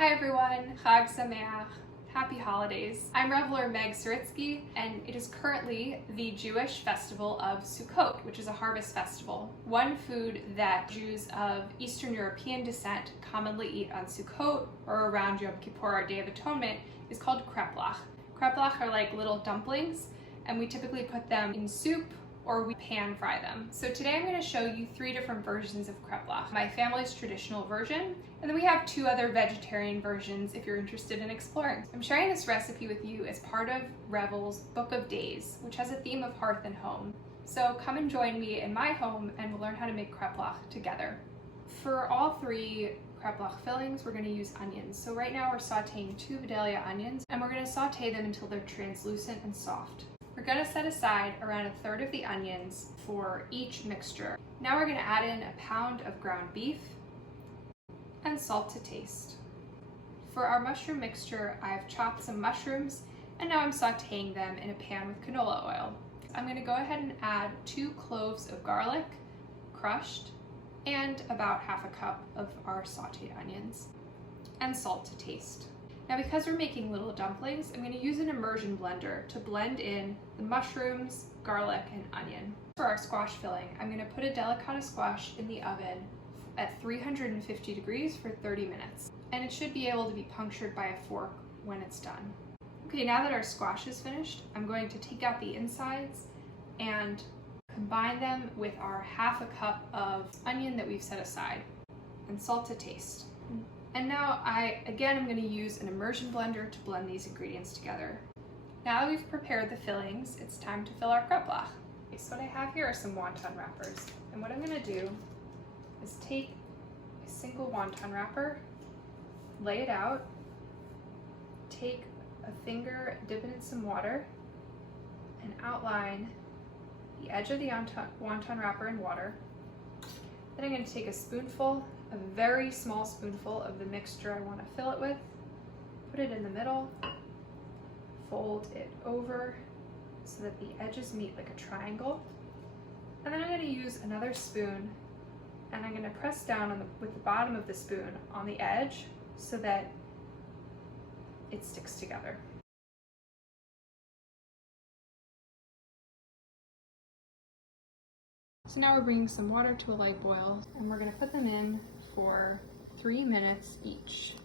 Hi everyone, Chag Sameach, happy holidays. I'm Reveler Meg Saritsky, and it is currently the Jewish festival of Sukkot, which is a harvest festival. One food that Jews of Eastern European descent commonly eat on Sukkot or around Yom Kippur, our Day of Atonement, is called kreplach. Kreplach are like little dumplings, and we typically put them in soup or we pan fry them. So today I'm going to show you 3 different versions of kreplach. My family's traditional version, and then we have 2 other vegetarian versions if you're interested in exploring. I'm sharing this recipe with you as part of Revel's Book of Days, which has a theme of hearth and home. So come and join me in my home and we'll learn how to make kreplach together. For all 3 kreplach fillings, we're going to use onions. So right now we're sauteing 2 Vidalia onions, and we're going to saute them until they're translucent and soft. We're going to set aside around 1/3 of the onions for each mixture. Now we're going to add in a pound of ground beef and salt to taste. For our mushroom mixture, I've chopped some mushrooms and now I'm sauteing them in a pan with canola oil. I'm going to go ahead and add 2 cloves of garlic, crushed, and about 1/2 cup of our sauteed onions, and salt to taste. Now, because we're making little dumplings, I'm going to use an immersion blender to blend in the mushrooms, garlic, and onion. For our squash filling, I'm going to put a delicata squash in the oven at 350 degrees for 30 minutes, and it should be able to be punctured by a fork when it's done. Okay, now that our squash is finished, I'm going to take out the insides and combine them with our 1/2 cup of onion that we've set aside, and salt to taste. And now I'm going to use an immersion blender to blend these ingredients together. Now that we've prepared the fillings, it's time to fill our kreplach. Okay, so what I have here are some wonton wrappers. And what I'm going to do is take a single wonton wrapper, lay it out, take a finger, dip it in some water, and outline the edge of the wonton wrapper in water. Then I'm going to take a very small spoonful of the mixture I want to fill it with, put it in the middle, fold it over so that the edges meet like a triangle, and then I'm going to use another spoon and I'm going to press down with the bottom of the spoon on the edge so that it sticks together. So now we're bringing some water to a light boil, and we're going to put them in for 3 minutes each.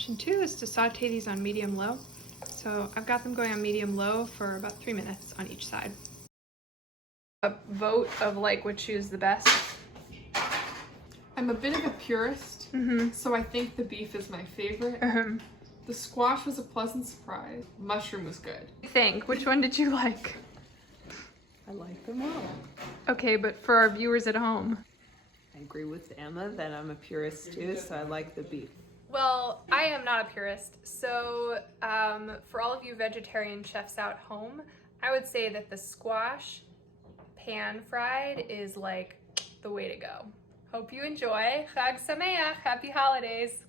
Option 2 is to saute these on medium-low. So I've got them going on medium-low for about 3 minutes on each side. A vote of like which is the best. I'm a bit of a purist, so I think the beef is my favorite. The squash was a pleasant surprise. Mushroom was good. Which one did you like? I like them all. Okay, but for our viewers at home. I agree with Emma that I'm a purist too, so I like the beef. Well, I am not a purist, so for all of you vegetarian chefs out home, I would say that the squash pan fried is like the way to go. Hope you enjoy. Chag Sameach, happy holidays.